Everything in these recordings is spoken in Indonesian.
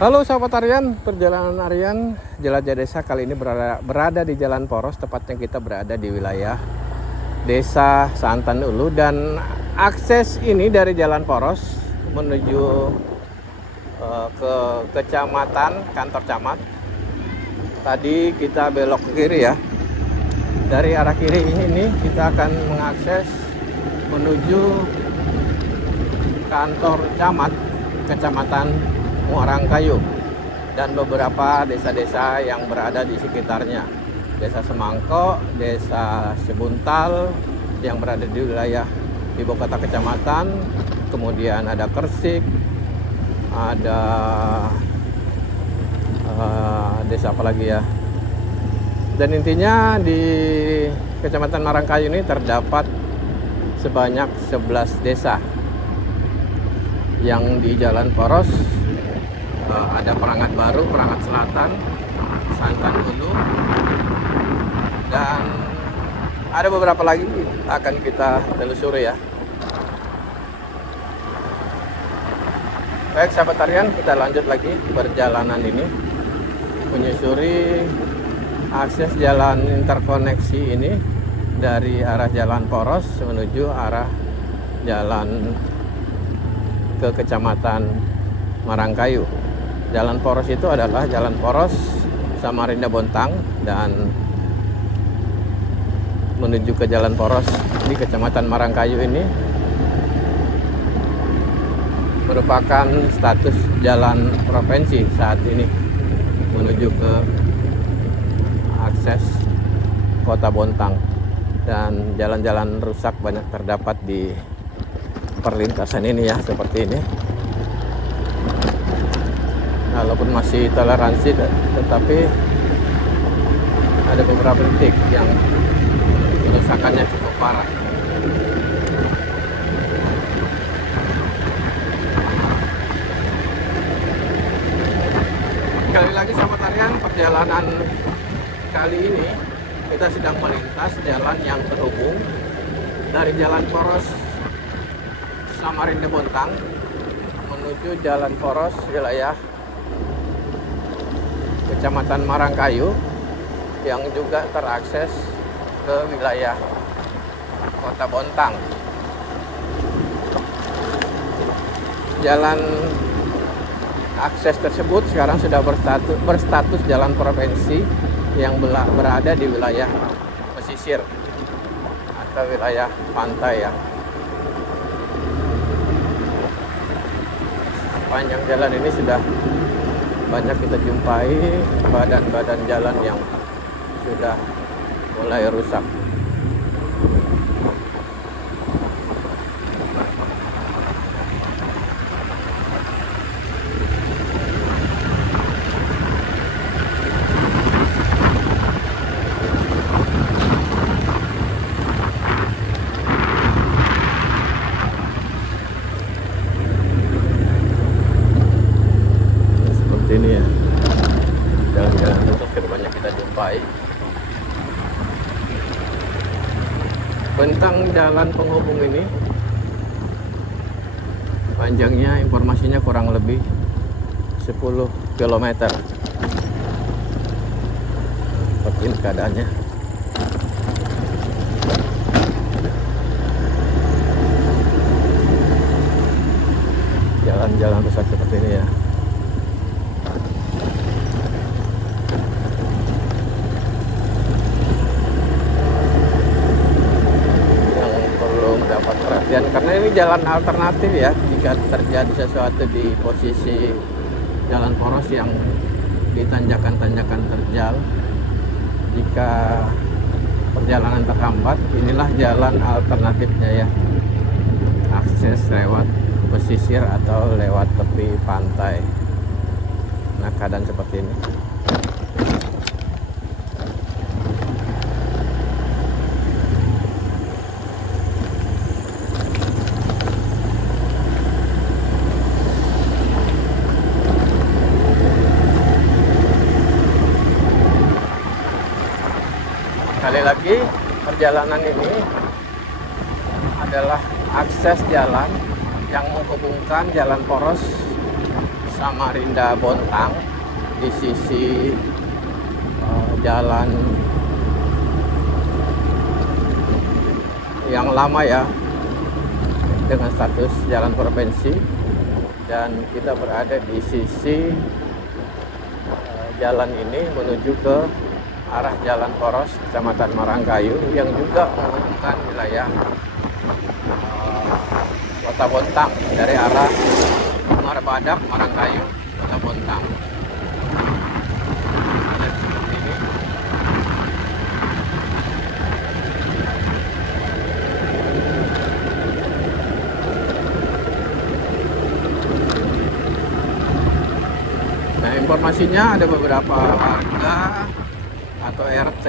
Halo sahabat Aryan, perjalanan Aryan Jelajah Desa kali ini berada di Jalan Poros. Tepatnya kita berada di wilayah Desa Santan Ulu. Dan akses ini dari Jalan Poros menuju ke kecamatan, kantor camat. Tadi kita belok ke kiri ya. Dari arah kiri ini kita akan mengakses menuju kantor camat kecamatan Muarangkayu dan beberapa desa-desa yang berada di sekitarnya. Desa Semangko, Desa Sebuntal yang berada di wilayah ibu kota kecamatan, kemudian ada Kersik, ada desa apa lagi ya. Dan intinya di Kecamatan Marangkayu ini terdapat sebanyak 11 desa yang di Jalan Poros. Ada Perangat Baru, Perangat Selatan, Santan Ulu, dan ada beberapa lagi akan kita telusuri ya. Baik sahabat Aryan, kita lanjut lagi perjalanan ini menyusuri akses jalan interkoneksi ini dari arah Jalan Poros menuju arah jalan ke Kecamatan Marangkayu. Jalan Poros itu adalah Jalan Poros Samarinda Bontang, dan menuju ke Jalan Poros di Kecamatan Marangkayu ini merupakan status jalan provinsi saat ini menuju ke akses Kota Bontang, dan jalan-jalan rusak banyak terdapat di perlintasan ini ya, seperti ini. Walaupun masih toleransi, tetapi ada beberapa titik yang kerusakannya cukup parah. Sekali lagi sahabat Aryan, perjalanan kali ini kita sedang melintas jalan yang terhubung dari Jalan Poros Samarinda Bontang menuju Jalan Poros wilayah Kecamatan Marangkayu yang juga terakses ke wilayah Kota Bontang. Jalan akses tersebut sekarang sudah berstatus jalan provinsi yang berada di wilayah pesisir atau wilayah pantai ya. Panjang jalan ini sudah banyak kita jumpai badan-badan jalan yang sudah mulai rusak. Ini ya, jalan-jalan itu banyak kita jumpai. Bentang jalan penghubung ini panjangnya, informasinya kurang lebih 10 km. Seperti ini keadaannya. Jalan-jalan rusak seperti ini ya. Karena ini jalan alternatif ya, jika terjadi sesuatu di posisi Jalan Poros yang ditanjakan-tanjakan terjal, jika perjalanan terhambat, inilah jalan alternatifnya ya, akses lewat pesisir atau lewat tepi pantai. Nah, keadaan seperti ini. Sekali lagi, perjalanan ini adalah akses jalan yang menghubungkan Jalan Poros Samarinda Bontang di sisi jalan yang lama ya, dengan status jalan provinsi, dan kita berada di sisi jalan ini menuju ke arah Jalan Poros Kecamatan Marangkayu yang juga menghubungkan wilayah Kota Bontang dari arah Marbadak, Marangkayu, Kota Bontang. Seperti ini. Nah, informasinya ada beberapa warga atau RT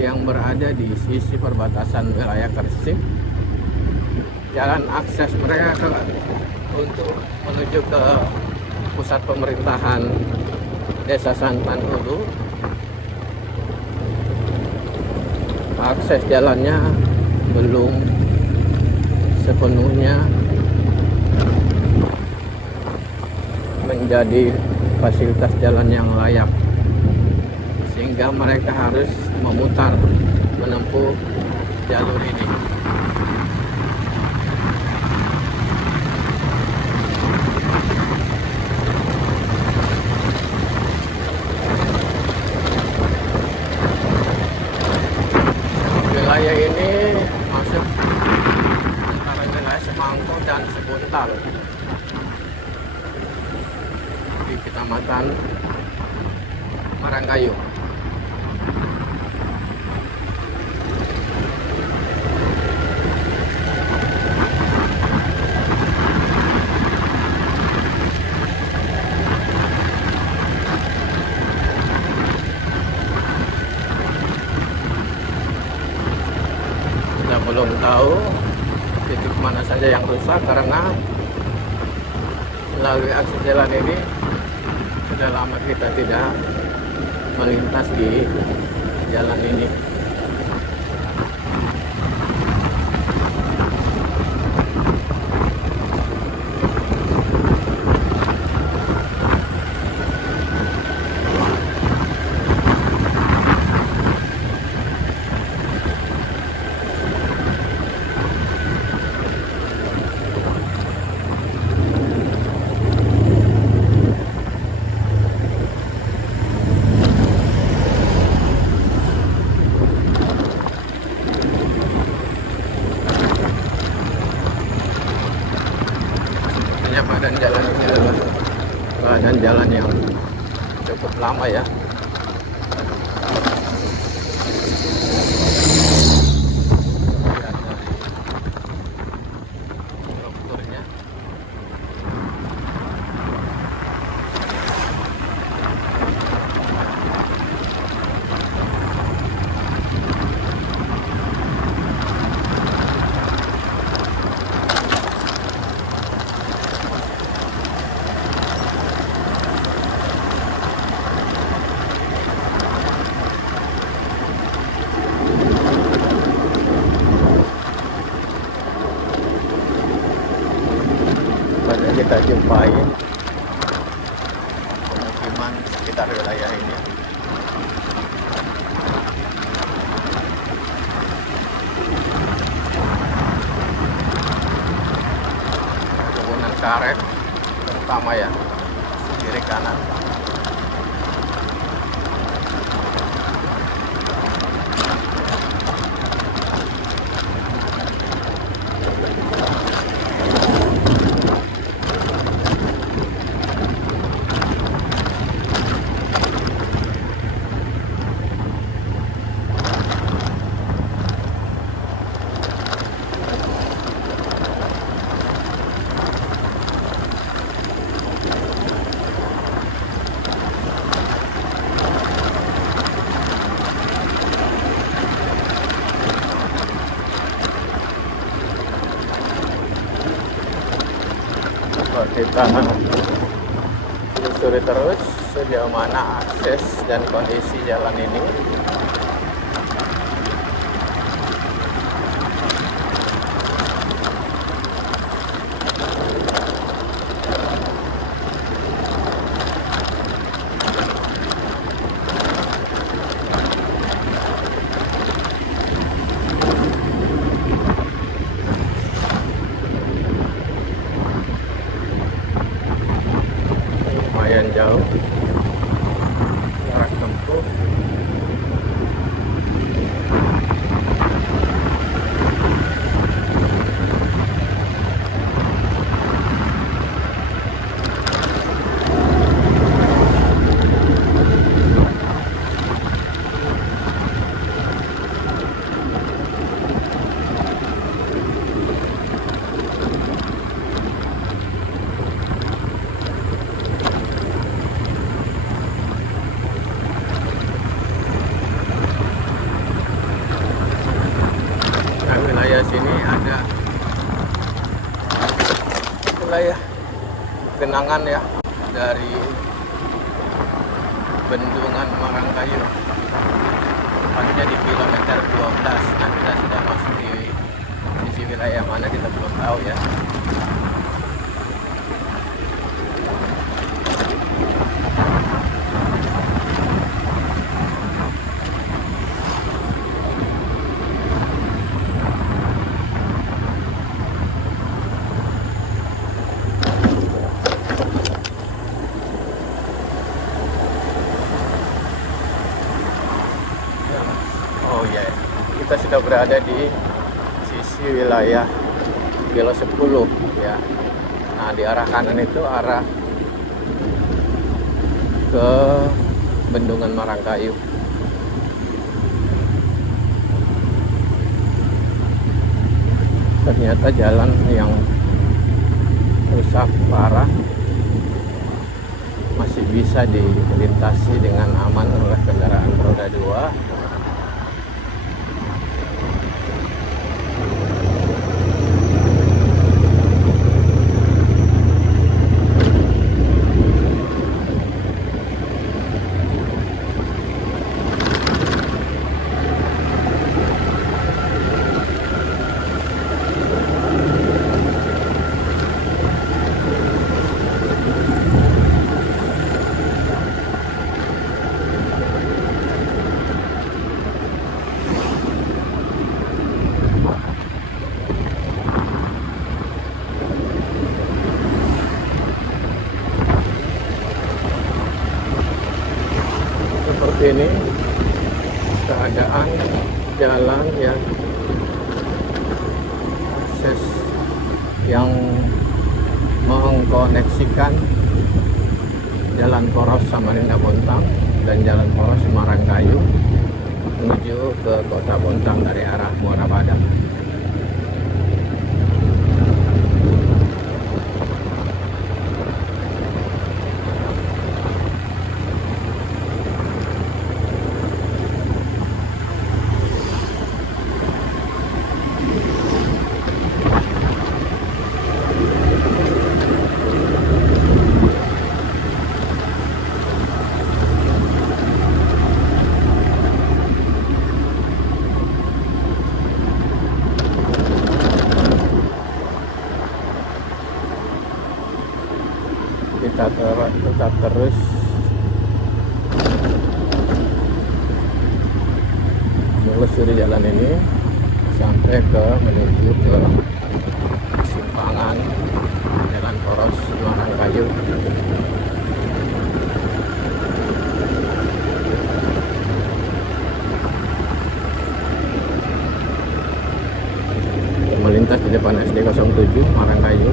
yang berada di sisi perbatasan wilayah Gresik. Jalan akses mereka untuk menuju ke pusat pemerintahan Desa Santan Ulu, akses jalannya belum sepenuhnya menjadi fasilitas jalan yang layak, sehingga mereka harus memutar menempuh jalur ini. Wilayah ini masuk antara wilayah Semangko dan Sebuntal di Kecamatan Marangkayu. Kita belum tahu titik mana saja yang rusak karena melalui akses jalan ini sudah lama kita tidak melintas di jalan ini. Badan jalan ini adalah badan jalan yang cukup lama ya. Strukturnya kita jumpai pemukiman sekitar wilayah ini. Kebunan karet terutama ya, kiri kanan. Kita telusuri terus sejauh mana akses dan kondisi jalan ini. lumayan jauh jarak tempuh. Nah, wilayah sini ada wilayah genangan ya dari Bendungan Marangkayu, tepatnya di kilometer 12. Nah, kita sudah masuk di sisi wilayah mana kita belum tahu ya. Oh ya, kita sudah berada di sisi wilayah Kilo 10 ya. Nah, di arah kanan itu arah ke Bendungan Marangkayu. Ternyata jalan yang rusak parah masih bisa dilintasi dengan aman oleh kendaraan roda 2. Seperti ini keadaan jalan ya, akses yang mengkoneksikan Jalan Poros Samarinda Bontang dan Jalan Poros Marangkayu menuju ke Kota Bontang dari arah Muara Padang. Kita tetap terus menelusuri jalan ini sampai ke menuju ke simpangan Jalan Poros Marangkayu. Melintas di depan SD 07 Marangkayu.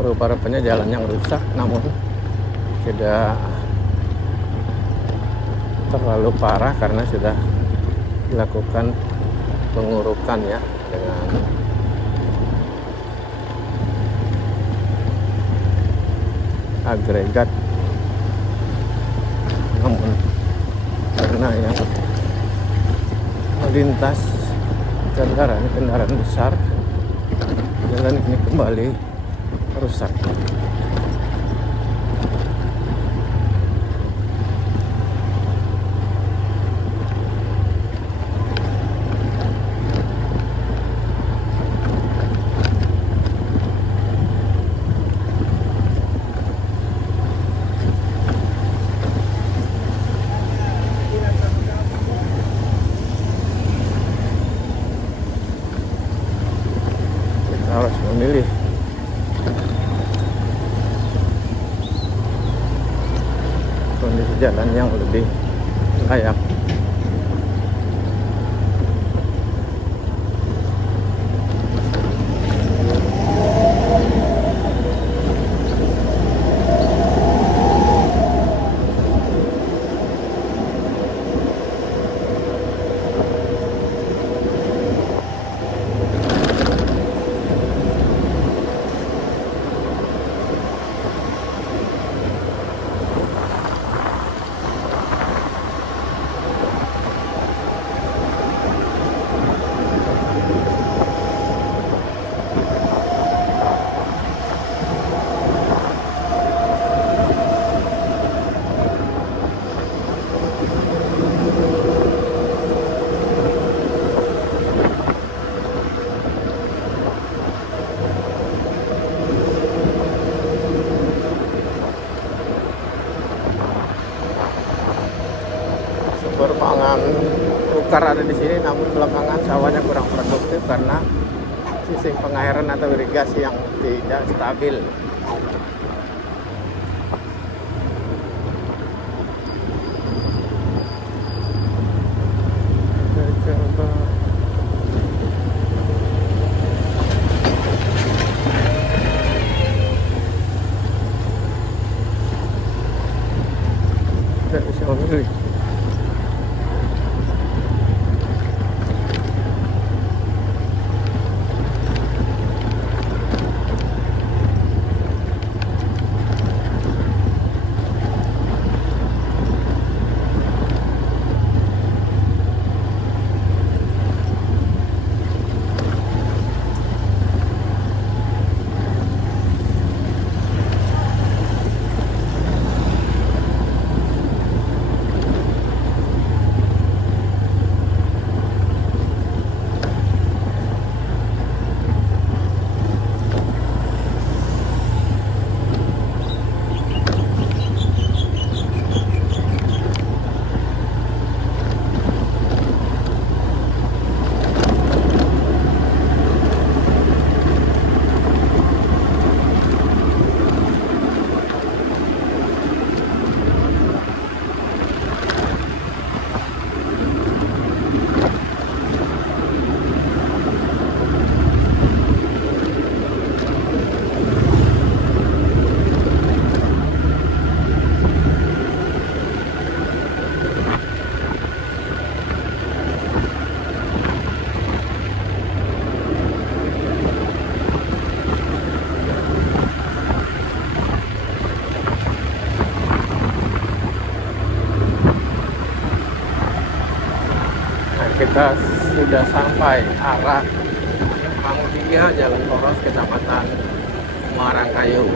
rupa-rupanya jalan yang rusak, namun tidak terlalu parah karena sudah dilakukan pengurukan ya dengan agregat. Namun karena yang melintas kendaraan besar, jalan ini kembali rusak. Kita harus memilih kondisi jalan yang lebih layak. Pangan ukar ada di sini, namun belakangan sawahnya kurang produktif karena sistem pengairan atau irigasi yang tidak stabil. Kita coba tidak bisa memilih. Kita sudah sampai arah Simpang 3 Jalan Poros, Kecamatan Marangkayu.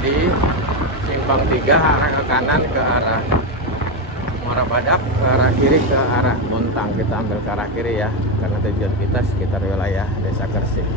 Di Simpang 3 arah ke kanan ke arah Muara Badak, ke arah kiri ke arah Bontang. Kita ambil ke arah kiri ya, karena tujuan kita sekitar wilayah Desa Kersik.